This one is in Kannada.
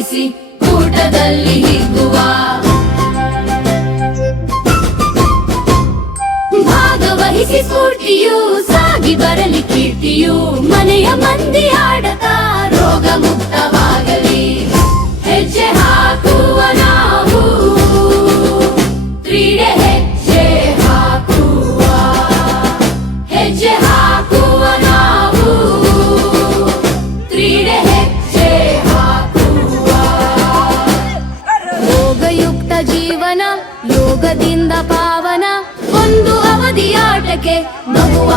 ರೂಪಿಸಿ ಕೂಟದಲ್ಲಿ ಹಿಗ್ಗುವ. ಭಾಗವಹಿಸಿ ಸ್ಫೂರ್ತಿಯು ಸಾಗಿ ಬರಲಿ ಕೀರ್ತಿಯು. ಮನೆಯ ಮಂದಿ ಆಡತಾ ರೋಗ ಮುಕ್ತವಾಗಲಿ. ಹೆಜ್ಜೆ ಹಾಕುವ ನಾವು ಕ್ರೀಡೆ ಹೆಜ್ಜೆ ಹಾಕುವ. ಹೆಜ್ಜೆ ಹಾಕುವ ನಾವು ಕ್ರೀಡೆ ಹೆಜ್ಜೆ ಹಾಕುವ. ಯೋಗಯುಕ್ತ ಜೀವನ ಯೋಗದಿಂದ ಪಾವನ. ಒಂದು ಅವಧಿಯಾಟಕ್ಕೆ ನಗುವ